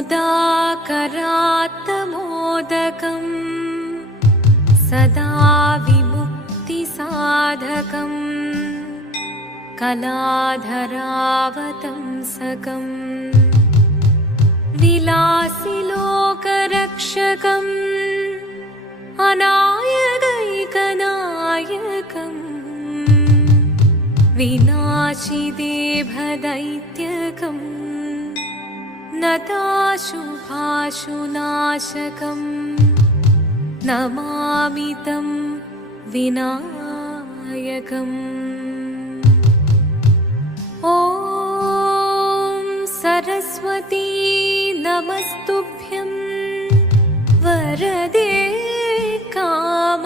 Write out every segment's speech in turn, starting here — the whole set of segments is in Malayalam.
मुदाकरात्तमोदकं सदा विमुक्तिसाधकं कलाधरावतंसकं विलासिलोकरक्षकम् अनायकैकनायकं विनाशिदेभदैत्यकं नताशुभाशुनाशकं नमामि तं विनायकम्। ॐ सरस्वती नमस्तुभ्यं वरदे कामरूपिणी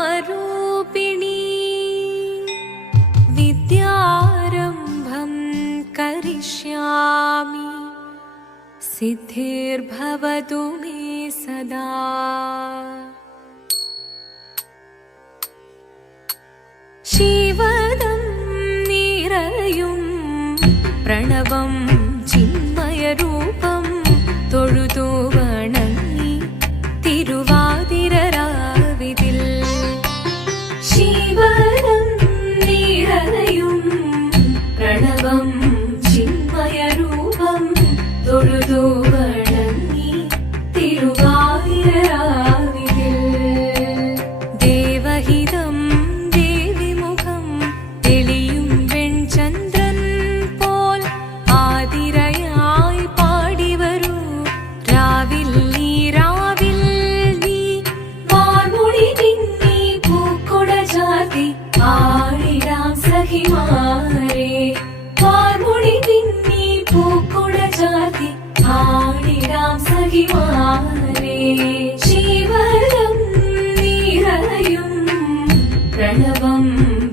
विद्यारम्भं करिष्यामि सिद्धिर्भवतु मे सदा। शिवदं निरयुं प्रणवं चिन्मयरूपं തൊഴുതു വണങ്ങി തിരുവാതിരരാവിതിൽ ശിവനം നിറയും പ്രണവം ചിന്മയരൂപം തൊഴുതു വണങ്ങി തിരുവാതിരരാവിതിൽ ദേവഹിതം ദേവിമുഖം തെളിയും വെൺചന്ദ്രൻ പോൽ ആതിരയായി പാടിവരൂ രാവിൽ നീ വാർമുടി പിന്നി പൂക്കൊട ചാർത്തി ആടിടാം സഖിമാരെ വാർമുടി പിന്നി പൂക്കൊട ചാർത്തി ആടിടാം സഖിമാരെ ശിവനം നിറയും പ്രണവം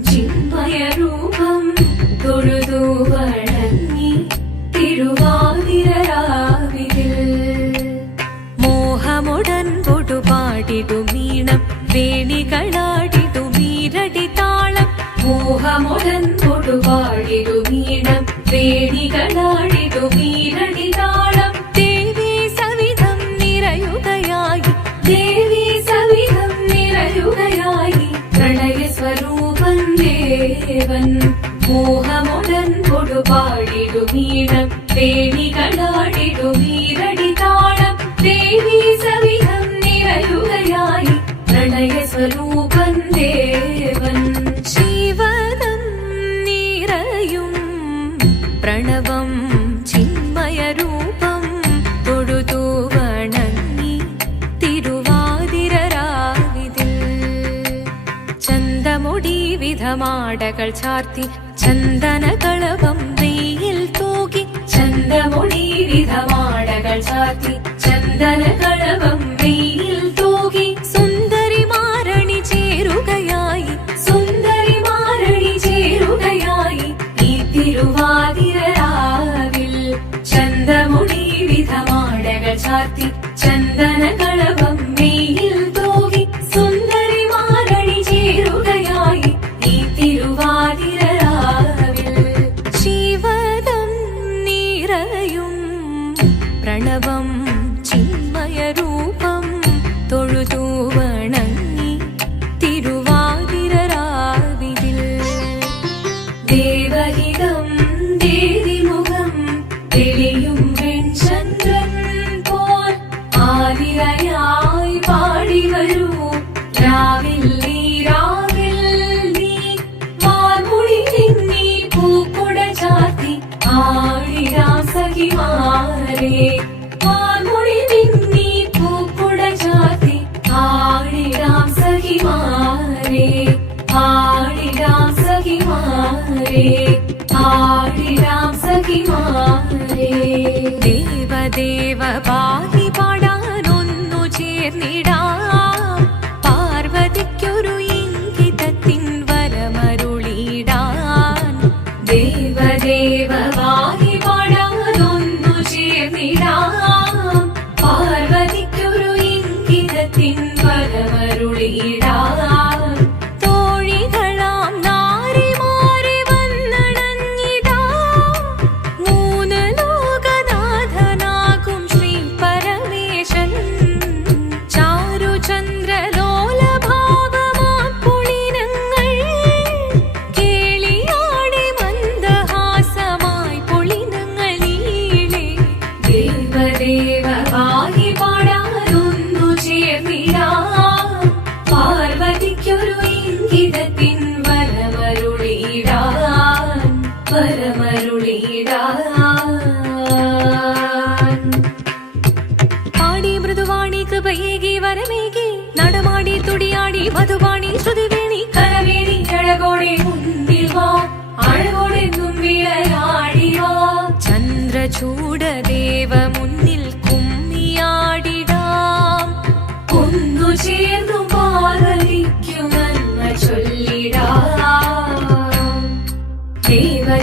ചിന്മയരൂപം തൊഴുതു വണങ്ങി തിരുവാതിരരാവിതിൽ മോഹമുടൻ പൊടുപാടിടുമീണം വേണികളാടിടുമീരടി താളം മോഹമുടൻ പൊടുപാടിടുമീണം വേണികളാടിടുമീരടി താളം ദേവി സവിധം നിറയുകയായി ദേവി സവിധം നിറയുകയായി പ്രണയ സ്വരൂപൻ ദേവൻ മോഹമുടൻ പൊടുപാടിടുമീണം വേണികളാടിടുമീരടി താളം ദേവി സവിധം നിറയുകയായി പ്രണയ സ്വരൂപൻ ദേവൻ ശിവനം നിറയും പ്രണവം ചിന്മയരൂപം തൊഴുതു വണങ്ങി തിരുവാതിരരാവിതിൽ ചന്തമുടി വിധമാടകൾ ചാർത്തി ചന്ദനകളവം വെയിൽ തൂകി ചന്തമുടി വിധമാടകൾ ചാർത്തി ചന്ദനകളവം വെയിൽ തൂകി സുന്ദരിമാരണി ചേരുകയായി സുന്ദരിമാരണി ചേരുകയായി ഈ തിരുവാതിരരാവിൽ ചന്തമുടി വിധമാടകൾ ചാർത്തി ചന്ദനകളവം വെയിൽ തൂകി സുന്ദരിമാരണി ചേരുകയായി ഈ തിരുവാതിരരാവിൽ ശിവദം നിറയും പ്രണവം ചിന്മയരൂപം തൊഴുതു വണങ്ങി തിരുവാതിരരാവിതിൽ ദേവഹിതം ദേവിമുഖം തെളിയും വെൺചന്ദ്രൻ പോൽ ആതിരയായി പാടിവരൂ രാവിൽ നീ വാർമുടി പിന്നി പൂക്കൊട ചാർത്തി ആടിടാം സഖിമാരെ വാർമുടി പിന്നി പൂക്കൊട ചാർത്തി ആടിടാം സഖിമാരെ ആടിടാം സഖിമാരെ ആടിടാം സഖിമാരെ ദേവദേവ പാഹി പാടാനൊന്നു ചേർന്നിടാം പാർവതിക്കൊരു ഇംഗിതത്തിൻ വരമരുളിടാൻ ദേവദേവ പാഹി പാടാനൊന്നു ചേർന്നിടാം പാർവതിക്കൊരു ഇംഗിതത്തിൻ വരമരുളിടാൻ തോഴികളാം നാരിമാരെ വന്നടഞ്ഞിടാം മൂന്ന് ലോകനാഥനാകും ശ്രീ പരമ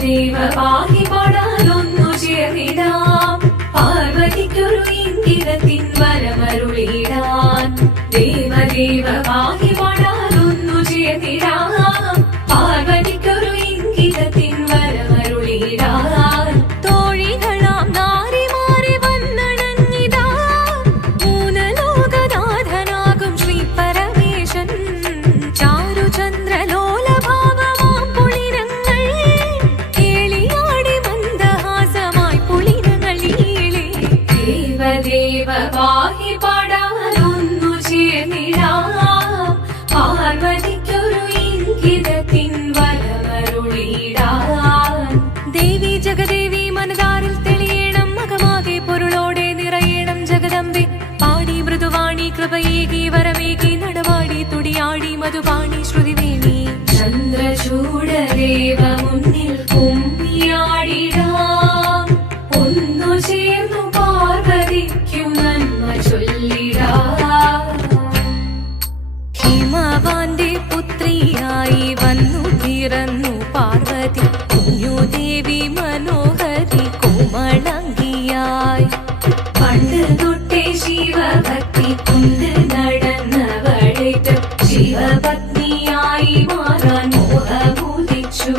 ദേവ പാഹി പാടാനൊന്നു ചേർന്നിടാം പാർവതിക്കൊരു ഇംഗിതത്തിൻ വരമരുളിടാൻ ദേവദേവ പാഹി പാടാനൊന്നു ചേർന്നിടാം പാർവതിക്കൊരു ഇംഗിതത്തിൻ വരമരുളിടാൻ തോഴികളാം നാരിമാരെ വന്നണഞ്ഞിതാ മൂലലോകനാഥനാകും ശ്രീ പരമേശൻ ചാരുചന്ദ്രലോലഭാവമാം പുളിരങ്ങൾ കേളിയാടി മന്ദഹാസമായി പുളിരങ്ങൾ ഈളെ ദേവദേവ പാഹി പാടാനൊന്നു ചേർന്നിടാം പാർവതിക്കൊരു ഇംഗിതത്തിൻ വരമരുളിടാൻ ദേവി ജഗദേവി മനതാരിൽ തെളിയണം മകമാകെ പൊരുളോടെ നിറയണം ജഗദമ്പെ പാടി മൃദുവാണി കൃപയേകി വരമേകി നടവാടി തുടിയാടി മധുവാണി ശ്രുതിവേണി ചന്ദ്രചൂഡദേവ മുന്നിൽ കുമ്മിയാടിടാം ഒന്നു ചേർന്നു പാർവതിക്കു നന്മ ചൊല്ലിടാം ഹിമവാന്റെ പുത്രിയായി വന്നു പിറന്നു പാർവതി കുഞ്ഞുദേവി മനോഹരി കോമളങ്കിയായി പണ്ട് തൊട്ടേ ശിവഭക്തി കൊണ്ട് നടന്നവളേറ്റ് ശിവപത്നിയായി മാറാൻ മോഹമുദിച്ചു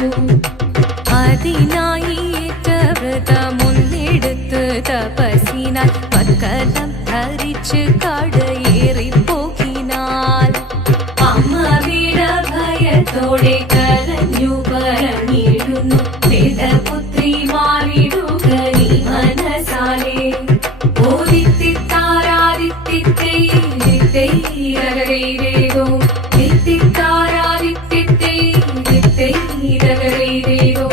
അതിനായി ഏറ്റ വ്രതമൊന്നെടുത്ത് തപസിനാൽ മക്കലം ധരിച്ച് കടയേറിപ്പോകിനാൽ അമ്മ വീട ഭയത്തോടെ കരഞ്ഞു പറഞ്ഞിടുന്നു വേദപുത്രി മാറിടുക നീ മനസാലെ ഓദിത്തിത്താരാദിത്തിത്തൈരകരൈരേതോ ദിത്തിത്താരാദിത്തിത്തൈരകരൈരേതോ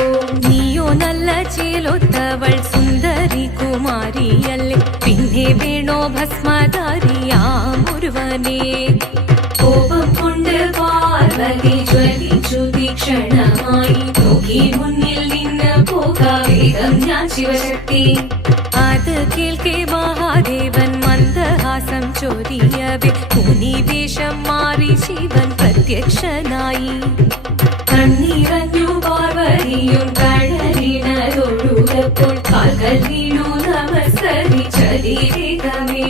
നീയോ നല്ല ചേലൊത്തവൾ സുന്ദരി കുമാരിയല്ലേ പിന്നെ വേണോ ഭസ്മധാരിയാമൊരുവനെ കോപം കൊണ്ട് പാർവതി ജ്വലിച്ചു തീക്ഷണമായി നോക്കി മുന്നിൽ നിന്ന് പോകാവേഗം ഞാൻ ശിവശക്തി അത് കേൾക്കെ മഹാദേവൻ മന്ദഹാസം ചൊരിയവേ മുനിവേഷം മാറി ശിവൻ പ്രത്യക്ഷനായി കണ്ണീറഞ്ഞു പാർവതിയും കഴലിനൊഴുകപ്പോൾ കാൽകൾ വീണു നമസ്കരിച്ചതിരേകമേ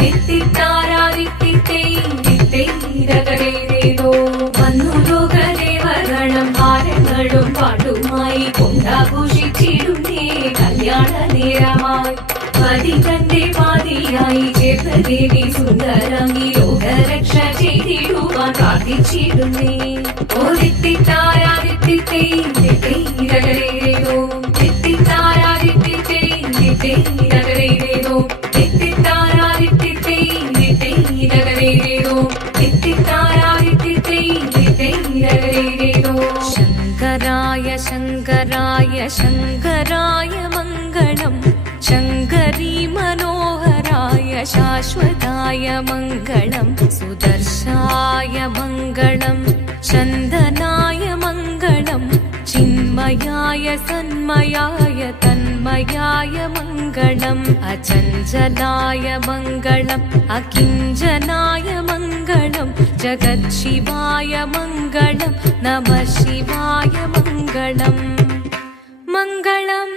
ദിത്തിത്താരാദിത്തിത്തൈരകരേതോ വന്നു ലോകദേവഗണം ഭാരങ്ങളും പാട്ടുമായി കൊണ്ടാഘോഷിച്ചിടുന്നേ കല്യാണ നേരമായി പതി തന്റെ പാതിയായി ചേർന്ന ദേവി സുന്ദരാംഗി ലോകരക്ഷ ചെയ്തിടുവാൻ പ്രാർത്ഥിച്ചിടുന്നേ ഓ ദിത്തിത്താരാദിത്തിത്തൈരകരേതോ ദിത്തിത്താരാദിത്തിത്തൈരകരേതോ ശങ്കരായ ശങ്കരായ ശങ്കരായ മംഗളം ശങ്കരീ മനോഹരായ ശാശ്വതായ മംഗളം സുദർശായ മംഗളം ചന്ദനായ മംഗളം ചിന്മയായ സന്മയായ തന്മയായ മംഗളം അചഞ്ചലായ മംഗളം അകിഞ്ചനായ മംഗളം ജഗത്ശിവായ മംഗളം നമഃ ശിവായ മംഗളം മംഗളം